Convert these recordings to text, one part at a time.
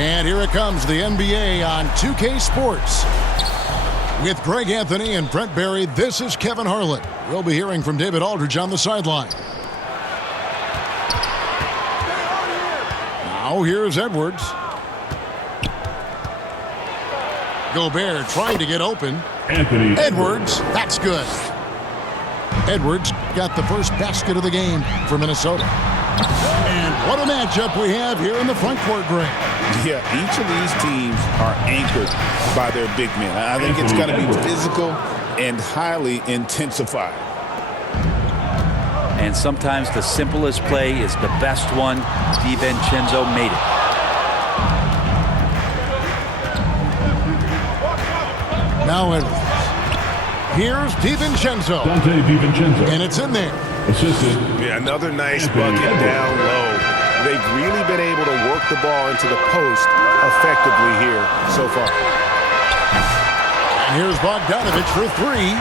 And here it comes, the NBA on 2K Sports. With Greg Anthony and Brent Barry, this is Kevin Harlan. We'll be hearing from David Aldridge on the sideline. Now here's Edwards. Gobert trying to get open. Anthony Edwards, that's good. Edwards got the first basket of the game for Minnesota. And what a matchup we have here in the front court, Greg. Yeah, each of these teams are anchored by their big men. I think it's going to be physical and highly intensified. And sometimes the simplest play is the best one. DiVincenzo made it. Now Edwards. Here's DiVincenzo. And it's in there. assisted. Yeah, another nice bucket down low. They've really been able to work the ball into the post effectively here so far. And here's Bogdanovich for three.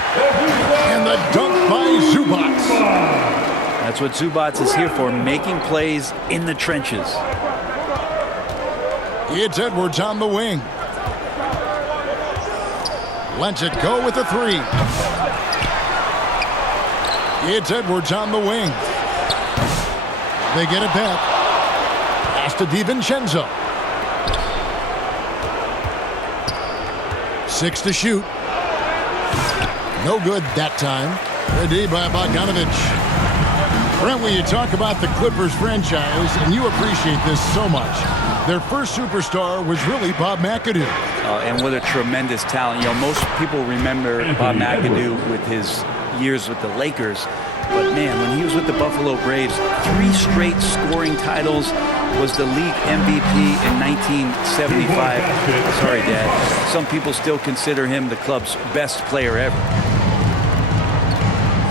And the dunk by Zubac. That's what Zubac is here for, making plays in the trenches. It's Edwards on the wing. Lets it go with the three. It's Edwards on the wing. They get it back. Pass to DiVincenzo. 6 to shoot. No good that time. Ready by Bogdanovich. Brent, when you talk about the Clippers franchise, and you appreciate this so much, their first superstar was really Bob McAdoo. And what a tremendous talent. You know, most people remember Bob McAdoo with his years with the Lakers. But, man, when he was with the Buffalo Braves, 3 straight scoring titles, was the league MVP in 1975. Sorry, Dad. Some people still consider him the club's best player ever.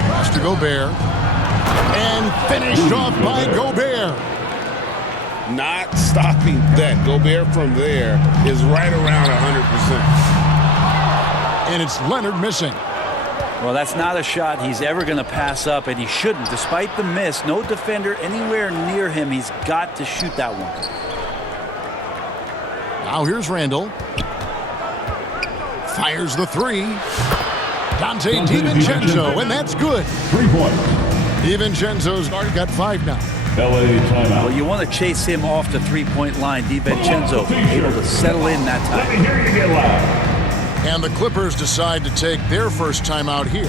Pass to Gobert. And finished off by Gobert. Not stopping that. Gobert from there is right around 100%. And it's Leonard missing. Well, that's not a shot he's ever going to pass up, and he shouldn't. Despite the miss, no defender anywhere near him. He's got to shoot that one. Now here's Randall. Fires the three. Dante DiVincenzo, and that's good. 3 points. DiVincenzo's got 5 now. LA timeout. Well, you want to chase him off the three-point line. DiVincenzo able to settle in that time. Let me hear you get loud. And the Clippers decide to take their first timeout here.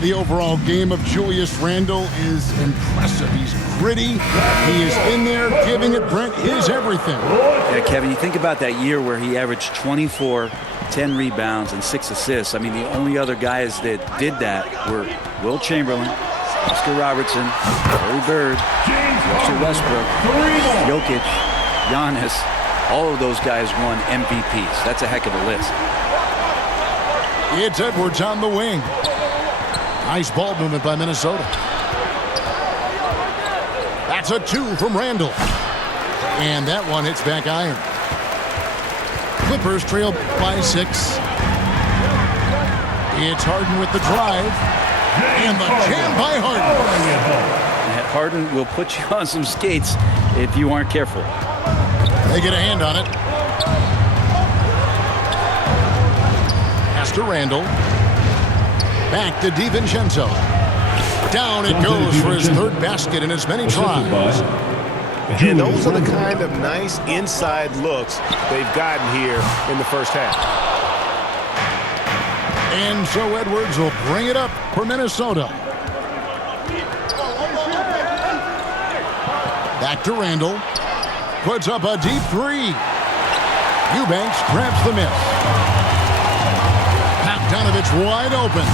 The overall game of Julius Randle is impressive. He's gritty. He is in there giving it, Brent, his everything. Yeah, Kevin, you think about that year where he averaged 24, 10 rebounds, and 6 assists. I mean, the only other guys that did that were Will Chamberlain, Oscar Robertson, Larry Bird, Russell Westbrook, Jokic, Giannis. All of those guys won MVPs. That's a heck of a list. It's Edwards on the wing. Nice ball movement by Minnesota. That's a 2 from Randall. And that one hits back iron. Clippers trail by 6. It's Harden with the drive. And the jam by Harden. Harden will put you on some skates if you aren't careful. They get a hand on it. Pass to Randall. Back to DiVincenzo. Down it goes for his 3rd basket in as many tries. And those are the kind of nice inside looks they've gotten here in the first half. And so Edwards will bring it up for Minnesota. Back to Randall. Puts up a deep 3. Eubanks grabs the miss. Bogdanovich wide open.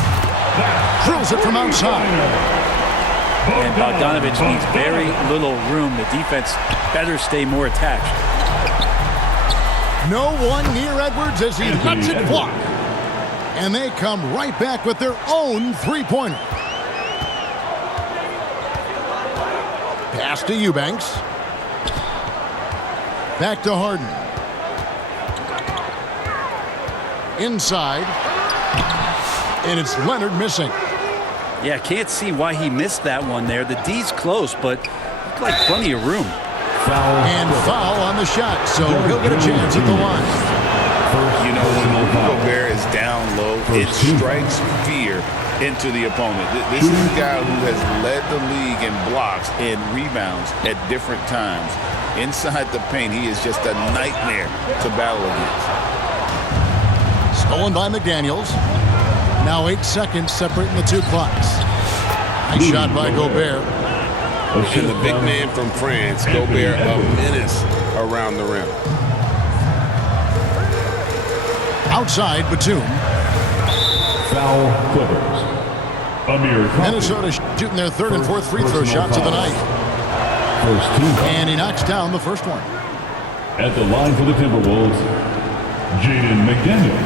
Drills it from outside. And Bogdanovich needs very little room. The defense better stay more attached. No one near Edwards as he lets it fly. And they come right back with their own three-pointer. Pass to Eubanks. Back to Harden. Inside. And it's Leonard missing. Yeah, can't see why he missed that one there. The D's close, but looked like plenty of room. And foul on the shot, so he'll get a chance at the line. You know, when Gobert is down low, it strikes fear into the opponent. This is a guy who has led the league in blocks and rebounds at different times. Inside the paint, he is just a nightmare to battle against. Stolen by McDaniels. Now 8 seconds separating the two clocks. Nice shot by Gobert. And the big man from France, Gobert, a menace around the rim. Outside, Batum. Foul Clippers. Minnesota shooting their third and fourth free throw shots of the night. And he knocks down the first one. At the line for the Timberwolves, Jaden McDaniels.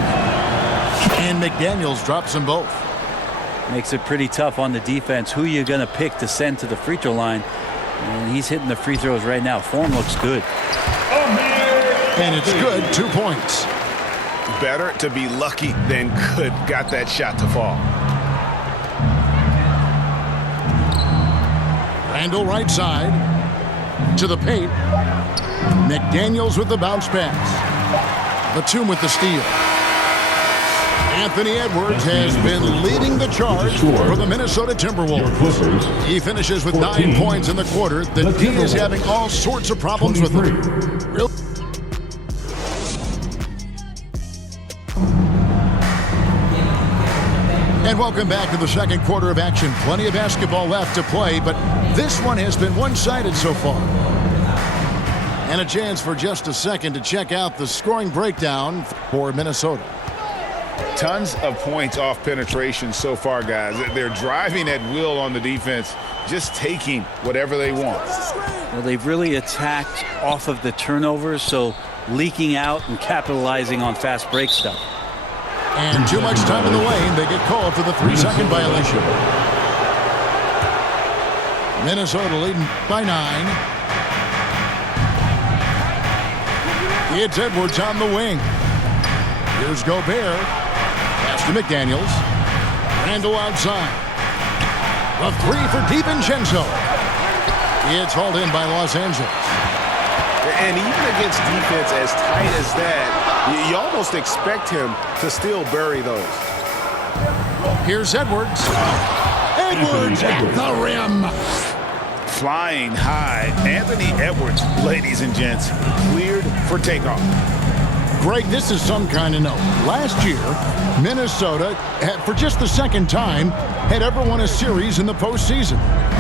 And McDaniels drops them both. Makes it pretty tough on the defense. Who you going to pick to send to the free throw line? And he's hitting the free throws right now. Form looks good. And it's good. 2 points. Better to be lucky than good. Got that shot to fall. Randall right side. To the paint. McDaniels with the bounce pass. Batum with the steal. Anthony Edwards has been leading the charge for the Minnesota Timberwolves. He finishes with 9 points in the quarter. The D is having all sorts of problems with him. And welcome back to the second quarter of action. Plenty of basketball left to play, but this one has been one-sided so far. And a chance for just a second to check out the scoring breakdown for Minnesota. Tons of points off penetration so far, guys. They're driving at will on the defense, just taking whatever they want. Well, they've really attacked off of the turnovers, so leaking out and capitalizing on fast break stuff. And too much time in the lane. They get called for the 3-second violation. Minnesota leading by 9. It's Edwards on the wing. Here's Gobert. Pass to McDaniels. Randall outside. A 3 for DiVincenzo. It's hauled in by Los Angeles. And even against defense as tight as that, you almost expect him to still bury those. Here's Edwards. Edwards at the rim. Flying high, Anthony Edwards, ladies and gents, cleared for takeoff. Greg, this is some kind of note. Last year, Minnesota, for just the second time, had ever won a series in the postseason.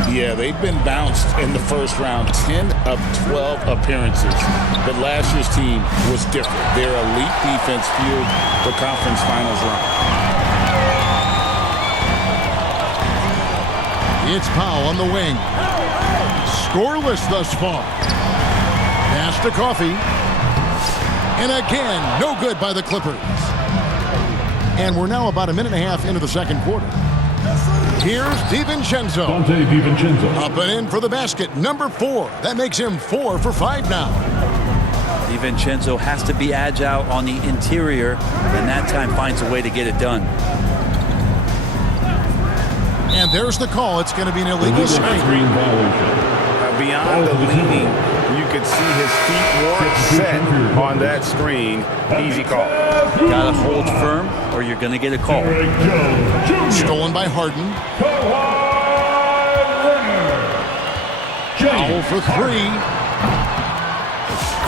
Yeah, they've been bounced in the first round, 10 of 12 appearances. But last year's team was different. Their elite defense fueled the conference finals run. It's Powell on the wing. Scoreless thus far. Pass to Coffey. And again, no good by the Clippers. And we're now about a minute and a half into the second quarter. Here's DiVincenzo. Up and in for the basket, number 4. That makes him 4 for 5 now. DiVincenzo has to be agile on the interior, and that time finds a way to get it done. And there's the call. It's going to be an illegal screen. Beyond the leaning, you could see his feet weren't set on that screen. Easy call. Got to hold firm or you're going to get a call. Stolen by Harden. Powell for 3.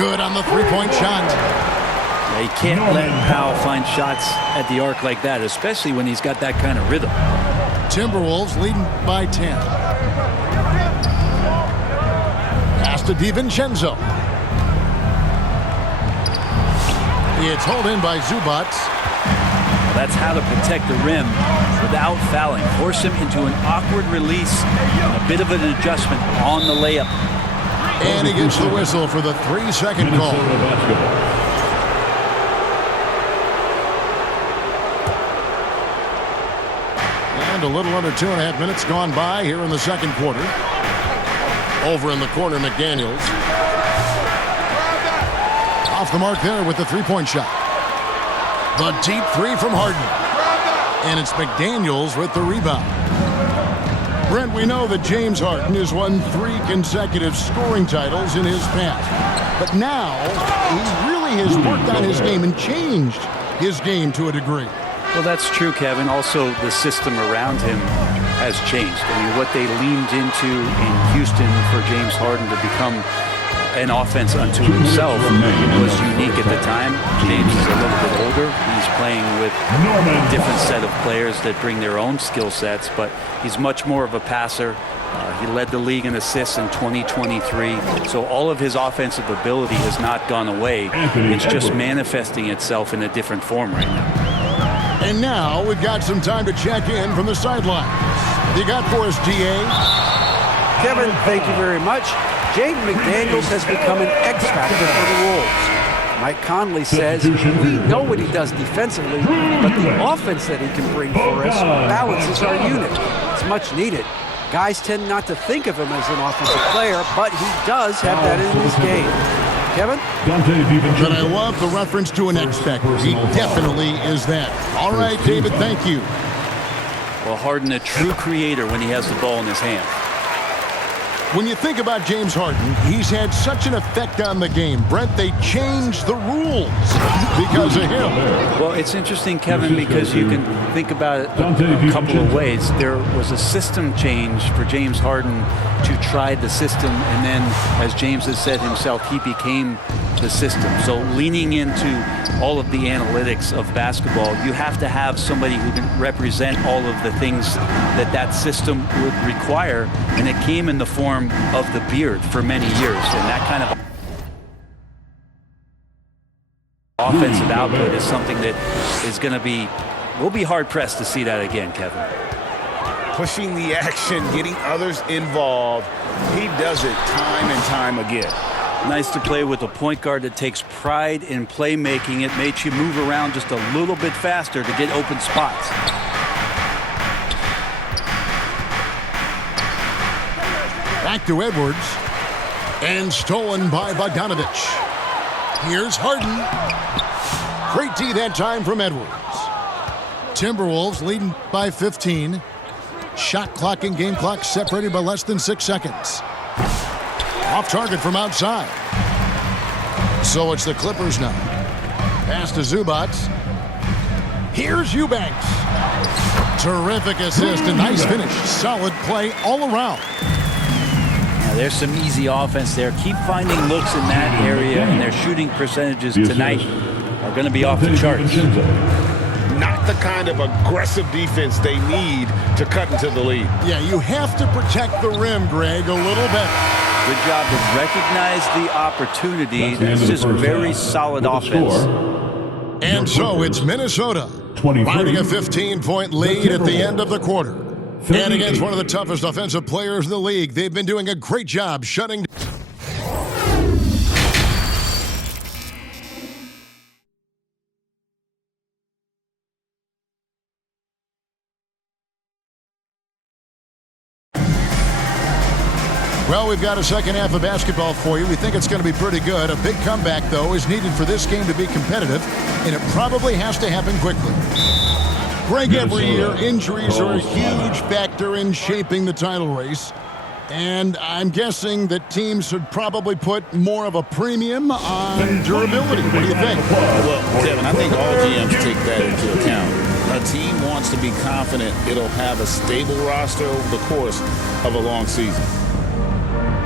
Good on the three-point shot. Yeah, you can't let Powell find shots at the arc like that, especially when he's got that kind of rhythm. Timberwolves leading by 10. Pass to DiVincenzo. It's hauled in by Zubac. That's how to protect the rim without fouling. Force him into an awkward release and a bit of an adjustment on the layup. And he gets the whistle for the 3-second call. And a little under 2.5 minutes gone by here in the second quarter. Over in the corner, McDaniels. Off the mark there with the three-point shot. The deep 3 from Harden. And it's McDaniels with the rebound. Brent, we know that James Harden has won 3 consecutive scoring titles in his past. But now, he really has worked on his game and changed his game to a degree. Well, that's true, Kevin. Also, the system around him has changed. I mean, what they leaned into in Houston for James Harden to become an offense unto himself was unique at the time. James is a little bit older. He's playing with a different set of players that bring their own skill sets, but he's much more of a passer. He led the league in assists in 2023. So all of his offensive ability has not gone away. It's just manifesting itself in a different form right now. And now we've got some time to check in from the sidelines. You got for us, GA? Kevin, thank you very much. Jaden McDaniels has become an X factor for the Wolves. Mike Conley says, we know what he does defensively, but the offense that he can bring for us balances our unit. It's much needed. Guys tend not to think of him as an offensive player, but he does have that in his game. Kevin? But I love the reference to an X factor. He definitely is that. All right, David, thank you. Well, Harden, a true creator when he has the ball in his hand. When you think about James Harden, he's had such an effect on the game. Brent, they changed the rules because of him. Well, it's interesting, Kevin, because you can think about it a couple of ways. There was a system change for James Harden to try the system, and then, as James has said himself, he became the system. So leaning into all of the analytics of basketball, you have to have somebody who can represent all of the things that that system would require, and it came in the form of the beard for many years, and that kind of offensive output is something that is going to be, we'll be hard-pressed to see that again, Kevin. Pushing the action, getting others involved. He does it time and time again. Nice to play with a point guard that takes pride in playmaking. It makes you move around just a little bit faster to get open spots. Back to Edwards. And stolen by Bogdanovich. Here's Harden. Great D that time from Edwards. Timberwolves leading by 15. Shot clock and game clock separated by less than 6 seconds. Off target from outside. So it's the Clippers now. Pass to Zubac. Here's Eubanks. Terrific assist, a nice finish. Solid play all around. Now, there's some easy offense there. Keep finding looks in that area, and their shooting percentages tonight are going to be off the charts. Not the kind of aggressive defense they need to cut into the lead. Yeah, you have to protect the rim, Greg, a little bit. Good job to recognize the opportunity. It's just very solid offense. And so it's Minnesota riding a 15-point lead at the end of the quarter. And against one of the toughest offensive players in the league, they've been doing a great job shutting down. Well, we've got a second half of basketball for you. We think it's going to be pretty good. A big comeback, though, is needed for this game to be competitive, and it probably has to happen quickly. Greg, every year, injuries are a huge factor in shaping the title race. And I'm guessing that teams should probably put more of a premium on durability. What do you think? Well, Kevin, I think all GMs take that into account. A team wants to be confident it'll have a stable roster over the course of a long season.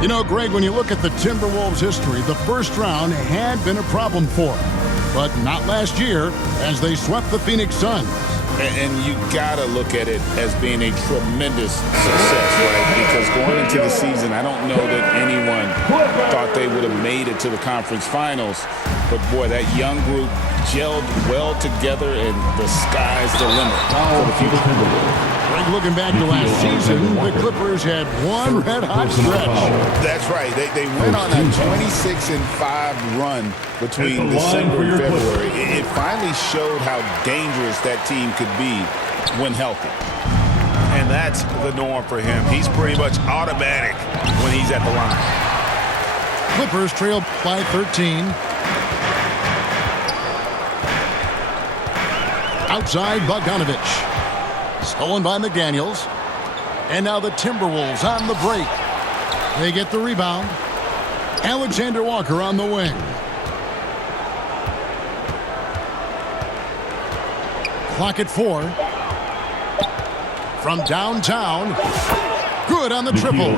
You know, Greg, when you look at the Timberwolves' history, the first round had been a problem for them. But not last year, as they swept the Phoenix Suns. And you got to look at it as being a tremendous success, right? Because going into the season, I don't know that anyone thought they would have made it to the conference finals. But, boy, that young group gelled well together, and the sky's the limit for the future. Greg, looking back to last season, the Clippers had one red-hot stretch. That's right. They went on a 26-5 run between December and February. It finally showed how dangerous that team could be when healthy. And that's the norm for him. He's pretty much automatic when he's at the line. Clippers trail by 13. Outside, Bogdanovich. Stolen by McDaniels. And now the Timberwolves on the break. They get the rebound. Alexander Walker on the wing. Clock at 4. From downtown. Good on the triple.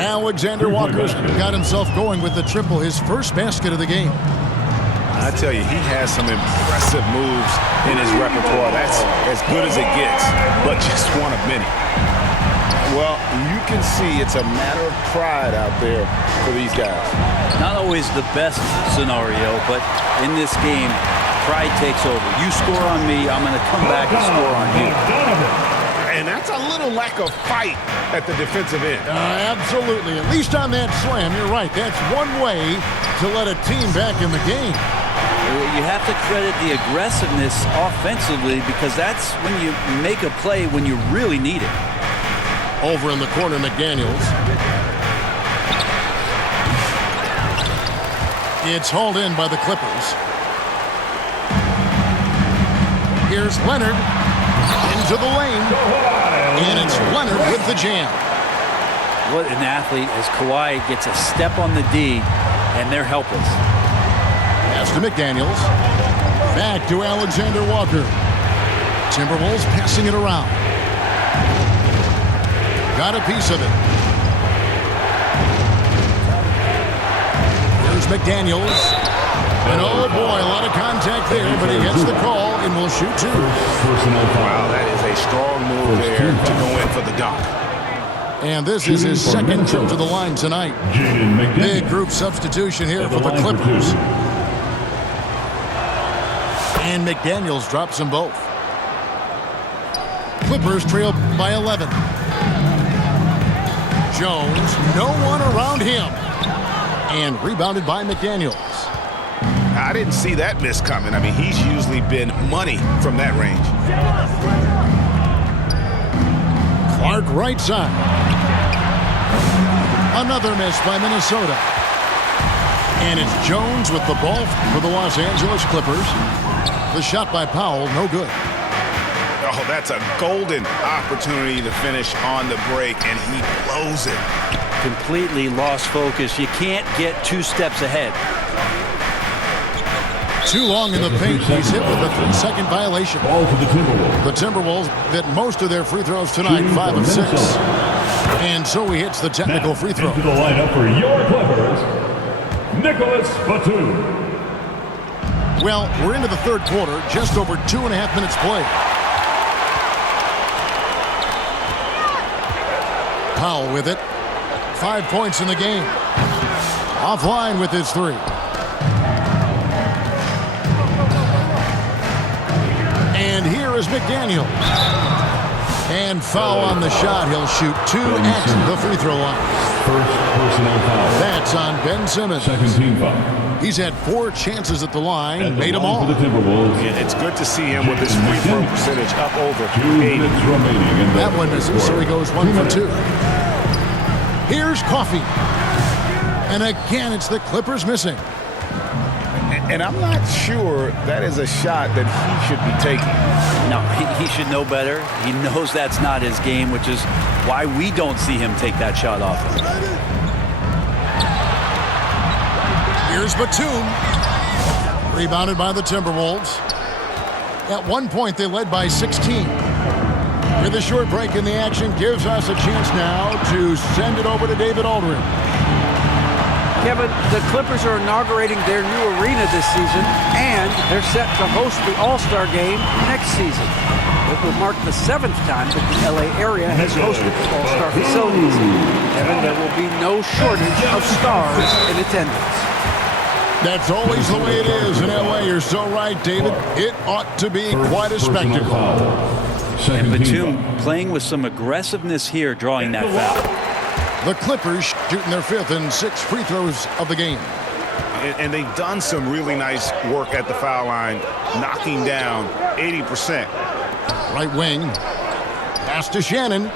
Alexander Walker's got himself going with the triple, his first basket of the game. I tell you, he has some impressive moves in his repertoire. That's as good as it gets, but just one of many. Well, you can see it's a matter of pride out there for these guys. Not always the best scenario, but in this game, pride takes over. You score on me, I'm going to come back and score on you. And that's a little lack of fight at the defensive end. Absolutely. At least on that slam, you're right. That's one way to let a team back in the game. You have to credit the aggressiveness offensively because that's when you make a play when you really need it. Over in the corner, McDaniels. It's hauled in by the Clippers. Here's Leonard into the lane. And it's Leonard with the jam. What an athlete as Kawhi gets a step on the D, and they're helpless. Pass to McDaniels. Back to Alexander Walker. Timberwolves passing it around. Got a piece of it. Here's McDaniels. And oh boy, a lot of contact there, but he gets the call and will shoot 2. Wow, that is a strong move there to go in for the dunk. And this is his second trip to the line tonight. Big group substitution here for the Clippers. And McDaniels drops them both. Clippers trail by 11. Jones, no one around him. And rebounded by McDaniels. I didn't see that miss coming. I mean, he's usually been money from that range. Clark right side. Another miss by Minnesota. And it's Jones with the ball for the Los Angeles Clippers. The shot by Powell, no good. Oh, that's a golden opportunity to finish on the break, and he blows it. Completely lost focus. You can't get 2 steps ahead. Too long in the paint. He's hit with a 3-second violation. Ball to the Timberwolves. The Timberwolves hit most of their free throws tonight, 5 of 6. And so he hits the technical free throw. Into the lineup for your Clippers, Nicholas Batum. Well, we're into the third quarter, just over 2.5 minutes played. Powell with it. 5 points in the game. Offline with his 3. And here is McDaniel. And foul on the shot. He'll shoot 2 at the free throw line. First personal foul. That's on Ben Simmons. Second team foul. He's had 4 chances at the line, made them all. For the Timberwolves. Yeah, it's good to see him with his free throw percentage up over 2 minutes remaining in That one misses, so he goes 1 for 2. Here's Coffey. And again, it's the Clippers missing. And I'm not sure that is a shot that he should be taking. No, he should know better. He knows that's not his game, which is why we don't see him take that shot often. Here's Batum. Rebounded by the Timberwolves. At one point, they led by 16. With a short break in the action, gives us a chance now to send it over to David Aldridge. Kevin, the Clippers are inaugurating their new arena this season, and they're set to host the All-Star Game next season. It will mark the 7th time that the LA area has hosted All-Star facilities. Kevin, there will be no shortage of stars in attendance. That's always the way it is in LA. You're so right, David. It ought to be quite a spectacle. And Batum playing with some aggressiveness here, drawing that foul. The Clippers shooting their 5th and 6th free throws of the game. And they've done some really nice work at the foul line, knocking down 80%. Right wing. Pass to Shannon.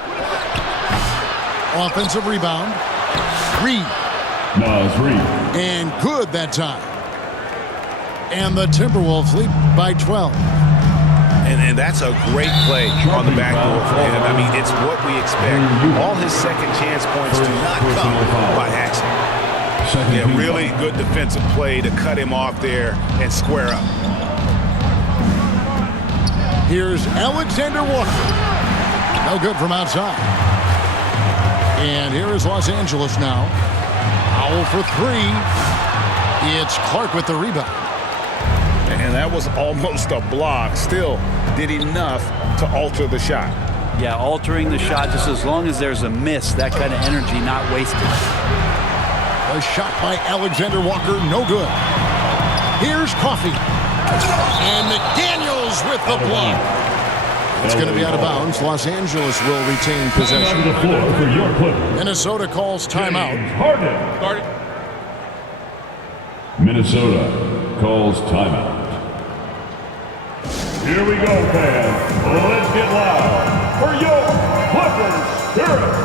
Offensive rebound. Reed. Nas Reed. And good that time. And the Timberwolves lead by 12. And that's a great play on the backboard for him. I mean, it's what we expect. All his second chance points do not come by accident. Yeah, really good defensive play to cut him off there and square up. Here's Alexander Walker. No good from outside. And here is Los Angeles now. Foul for three. It's Clark with the rebound. And that was almost a block. Still did enough to alter the shot. Yeah, altering the shot just as long as there's a miss, that kind of energy not wasted. A shot by Alexander Walker, no good. Here's Coffey. And McDaniels with the block. It's going to be out of bounds. Los Angeles will retain possession. The floor for your Clippers. Minnesota calls timeout. Harden. Minnesota calls timeout. Here we go, fans. Let's get loud for your Clippers Spirit.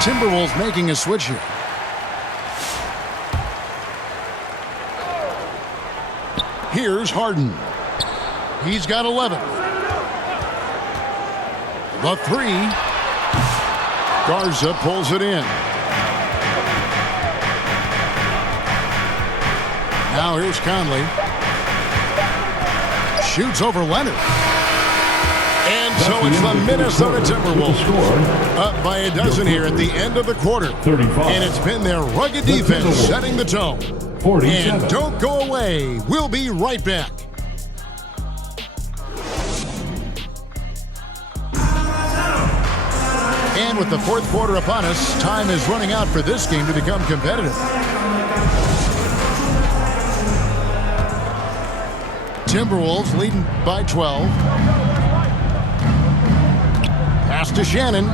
Timberwolves making a switch here. Here's Harden. He's got 11. The three. Garza pulls it in. Now here's Conley. Shoots over Leonard. And so it's the Minnesota Timberwolves up by a dozen here at the end of the quarter. 35. And it's been their rugged defense setting the tone. 47. And don't go away. We'll be right back. And with the fourth quarter upon us, time is running out for this game to become competitive. Timberwolves leading by 12. Pass to Shannon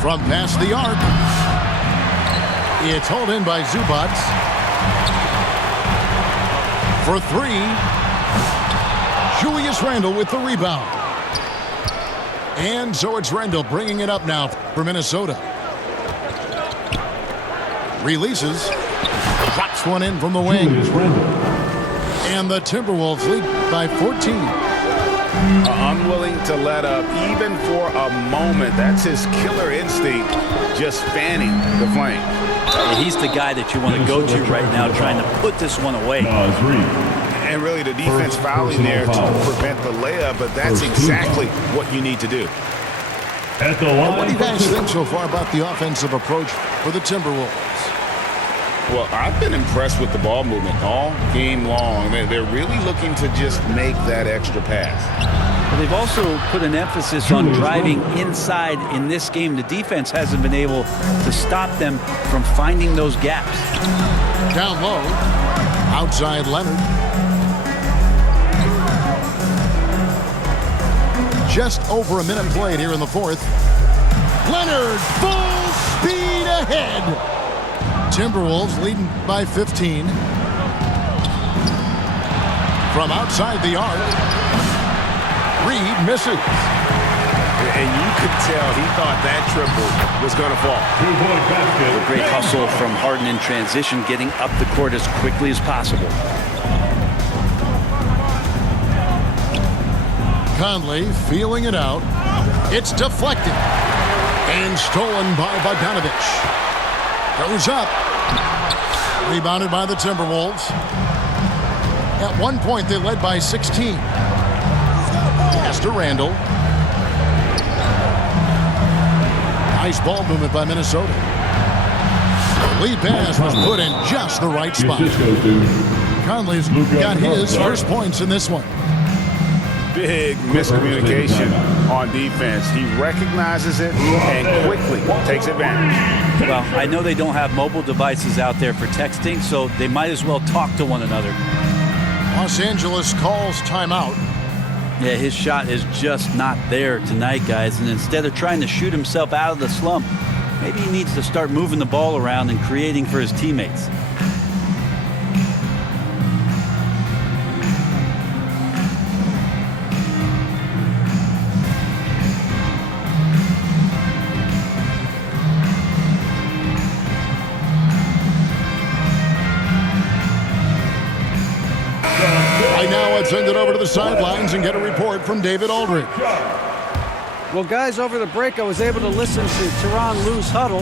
from past the arc. It's hauled in by Zubats. For three, Julius Randle with the rebound. And so it's Randle bringing it up now for Minnesota. Releases. Drops one in from the wing. And the Timberwolves lead by 14. Unwilling to let up even for a moment. That's his killer instinct, just fanning the flame. Yeah, he's the guy that you want to go to right now, trying to put this one away. And really the defense fouling there to prevent the layup, but that's exactly what you need to do. At the line. What do you guys think so far about the offensive approach for the Timberwolves? Well, I've been impressed with the ball movement all game long. They're really looking to just make that extra pass. Well, they've also put an emphasis on driving inside in this game. The defense hasn't been able to stop them from finding those gaps. Down low, outside Leonard. Just over a minute played here in the fourth. Leonard, full speed ahead. Timberwolves leading by 15. From outside the arc, Reed misses. And you could tell he thought that triple was going to fall. A great hustle from Harden in transition, getting up the court as quickly as possible. Conley feeling it out. It's deflected and stolen by Bogdanovich. Goes up. Rebounded by the Timberwolves. At one point, they led by 16. Pass to Randle. Nice ball movement by Minnesota. The lead pass was put in just the right spot. Conley's got his first points in this one. Big miscommunication on defense. He recognizes it and quickly takes advantage. Well, I know they don't have mobile devices out there for texting, so they might as well talk to one another. Los Angeles calls timeout. Yeah, his shot is just not there tonight, guys. And instead of trying to shoot himself out of the slump, maybe he needs to start moving the ball around and creating for his teammates. Right now, let's send it over to the sidelines and get a report from David Aldridge. Well, guys, over the break, I was able to listen to Tyronn Lue's huddle.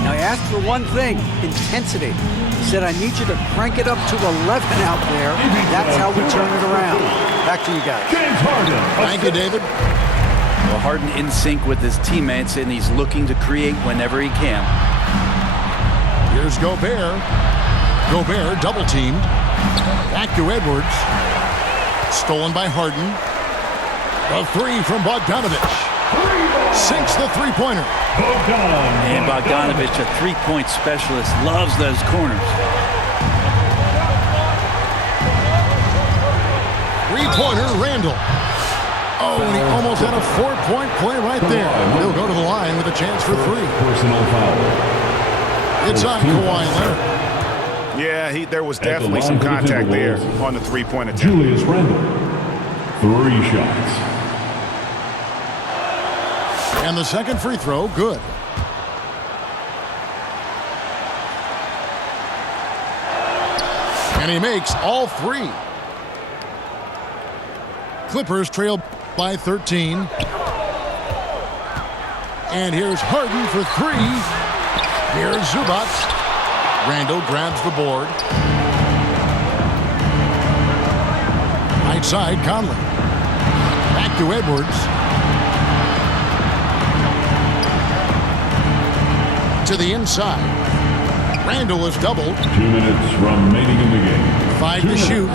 Now, he asked for one thing, intensity. He said, I need you to crank it up to 11 out there. That's how we turn it around. Back to you guys. Thank you, David. Well, Harden in sync with his teammates, and he's looking to create whenever he can. Here's Gobert. Gobert double-teamed. Back to Edwards. Stolen by Harden. A three from Bogdanovich. Sinks the three-pointer. And Bogdanovich, a three-point specialist, loves those corners. Three-pointer, Randall. Oh, and he almost had a four-point play right there. He'll go to the line with a chance for three. Personal foul. It's on Kawhi Leonard. Yeah, there was definitely some contact there on the three-point attempt. Julius Randle, 3 shots. And the second free throw, good. And he makes all three. Clippers trail by 13. And here's Harden for three. Here's Zubac. Randall grabs the board. Right side, Conley. Back to Edwards. To the inside. Randall is doubled. 2 minutes remaining in the game. 5 to shoot.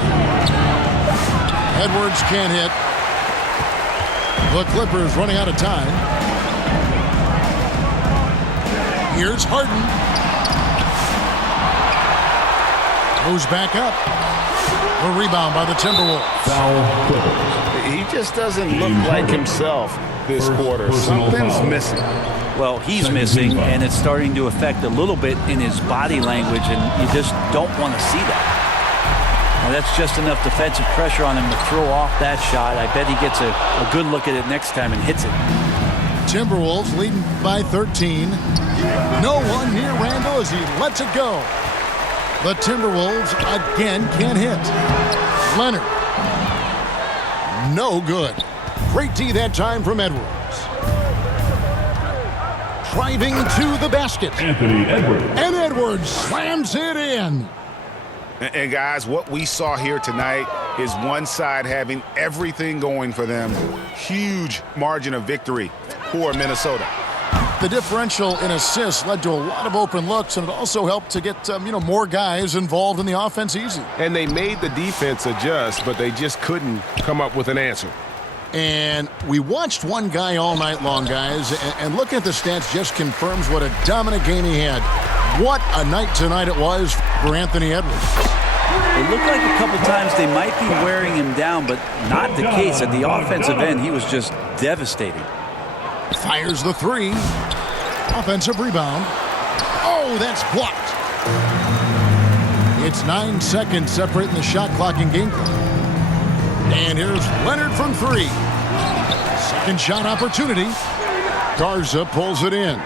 Edwards can't hit. The Clippers running out of time. Here's Harden. Moves back up. A rebound by the Timberwolves. Foul Clippers. He just doesn't look like himself this quarter. Something's missing. Well, he's missing, and it's starting to affect a little bit in his body language, and you just don't want to see that. Now, that's just enough defensive pressure on him to throw off that shot. I bet he gets a good look at it next time and hits it. Timberwolves leading by 13. No one near Randall as he lets it go. The Timberwolves again can't hit. Leonard. No good. Great D that time from Edwards. Driving to the basket. Anthony Edwards. And Edwards slams it in. And guys, what we saw here tonight is one side having everything going for them. Huge margin of victory for Minnesota. The differential in assists led to a lot of open looks, and it also helped to get more guys involved in the offense easy. And they made the defense adjust, but they just couldn't come up with an answer. And we watched one guy all night long, guys, and looking at the stats just confirms what a dominant game he had. What a night tonight it was for Anthony Edwards. It looked like a couple times they might be wearing him down, but not the case. At the offensive end, he was just devastating. Fires the three. Offensive rebound. Oh, that's blocked. It's 9 seconds separating the shot clock and game clock. And here's Leonard from three. Second shot opportunity. Garza pulls it in.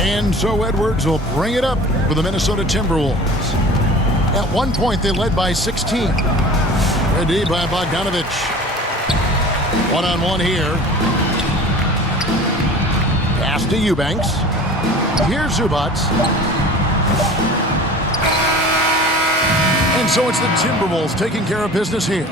And so Edwards will bring it up for the Minnesota Timberwolves. At one point, they led by 16. Ready by Bogdanovich. One-on-one here. Pass to Eubanks. Here's Zubac. And so it's the Timberwolves taking care of business here.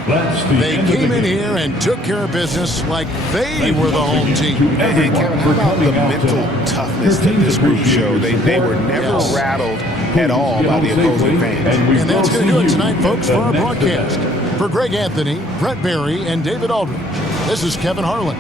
They came in here and took care of business like they were the home team. And Kevin, how about the mental toughness that this group showed? They were never rattled at all by the opposing fans. And that's going to do it tonight, folks, for our broadcast. For Greg Anthony, Brett Barry, and David Aldridge, this is Kevin Harlan.